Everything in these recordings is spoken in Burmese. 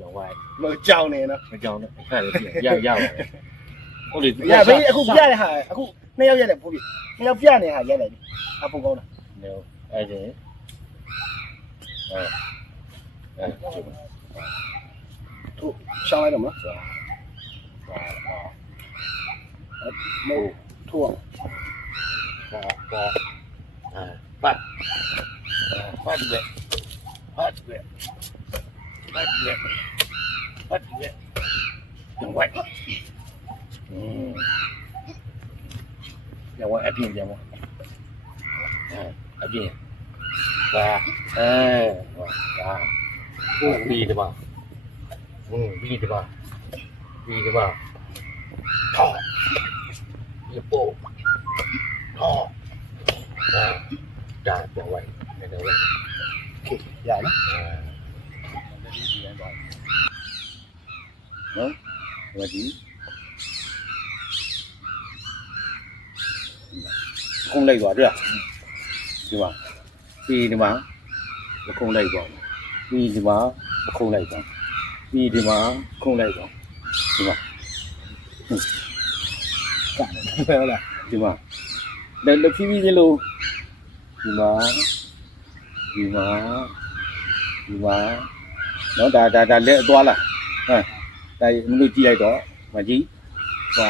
ရောဝိုင်း မကြောင်နေနော် မကြောင်နဲ့အဲ့ဒါလည်းရပါတယ်ဟုတ်လေ ရဘေးအခုပြတဲ့ဟာအခုနှစ်ယောက်ရတယ်ဖိုးပြီနှစ်ယောက်ပြနေဟာရက်တယ်အပူကောင်းတာ အဲ့ဒါသူရှောင်းလိုက်တော့မလားမဟုတ်ထိုးအောင် ပတ်တယ်ยังไว้ยังไว้အပြင်ပြန်ပါအပြင်ပါဒါကိုပြီးတယ်ပါပြီးတယ်ပါထောက်ရပို့ထောက်ဒါပေါ်ไว้နေတယ် โอเคရနော်နော်ဝဒီခုံးလိုက်သွားတွေ့ဒီမှာဒီမှာခုံးလိုက်သွားဒီမှာခုံးလိုက်သွားဒီမှာခုံးလိုက်သွားဒီမှာကဲဟုတ်လား ဒီမှာလက်ဖြည်းဖြည်းချင်းလို့ဒီမှာနော်ဒါလက်အသွားလားဒါမလို့ကြည့်လိုက်တော့မကြည့်ဟာ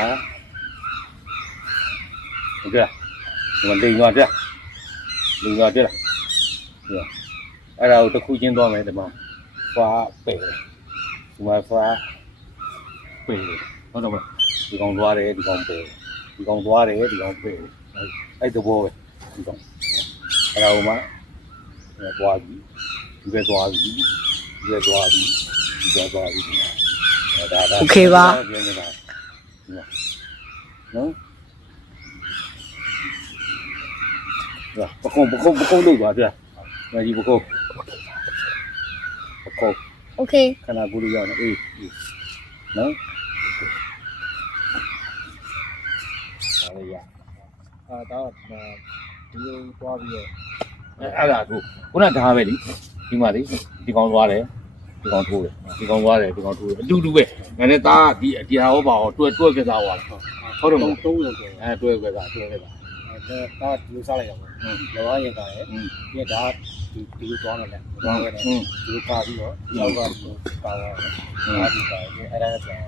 ဟုတ်ကဲ့ဒီမှာလိန်သွားတွေ့လားအဲ့ဒါကိုတစ်ခုချင်းသွားမယ်ဒီမှာဖွာပယ်ဒီမှာဖွာပယ်ဟုတ်တော့မလားဒီကောင်သွားတယ်ဒီကောင်ပယ်ဒီကောင်သွားတယ်ဒီကောင်ပယ်အဲ့တဘောပဲဒီကောင်အဲ့ဒါဟိုမှာသွားပြီဒီပဲသွားပြီဒါโอเคပါနော်ပကုံးလို့ပါဗျာမကြီးပကုံးโอเคခဏကူလို့ရအောင်အေးနော်ဒါလေးရတော့ဒီလိုသွားပြီးတော့ အဲ့ဒါခုနဒါပဲလေဒီမှာလေဒီကောင်သွားတယ်ဒီကောင်ထိုးတယ်ဒီကောင်သွားတယ်ဒီကောင်ထိုးတယ်အတူတူပဲငါနဲ့သားဒီဟာဟောပါဟောတွဲကစားသွားတယ်ဟုတ်တယ်မလား3လောက်ပဲတွဲကစားဒါဒီလိုစားလိုက်တော့လောရရင်ကရယ်ဒီဒါဒီလိုသွားနေတယ်သွားခဲ့တယ်ဒီလိုပါပြီးတော့နောက်ကပါသွားတယ်ဒါဒီပါအဲ့ဒါပြန်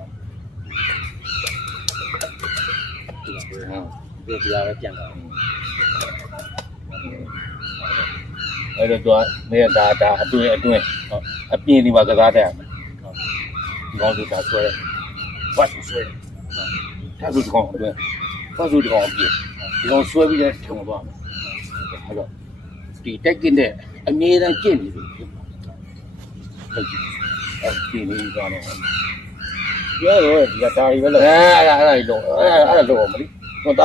ဒီတရားပဲပြန်တော့အဲ့တော့နေဒါအတွင်းအပြင်ဒီမှာကစားတဲ့ဒီကောင်တို့ဒါဆွဲဘာဆွဲဒါဆိုဒီကောင်အတွင်းဘာဆိုဒီကောင်အပြင်ဒီကောင်ဆွဲပြီးတဲ့ထုံသွားမယ်အဲ့တော့ဒီတက်กินတဲ့အမြဲတမ်းကျင့်နေတယ်ဟုတ်ကြည့်အဲ့ဒီလေးသွားတော့ပြောတော့ဒီကဒါတွေပဲလို့အဲ့ဒါလို့မလို့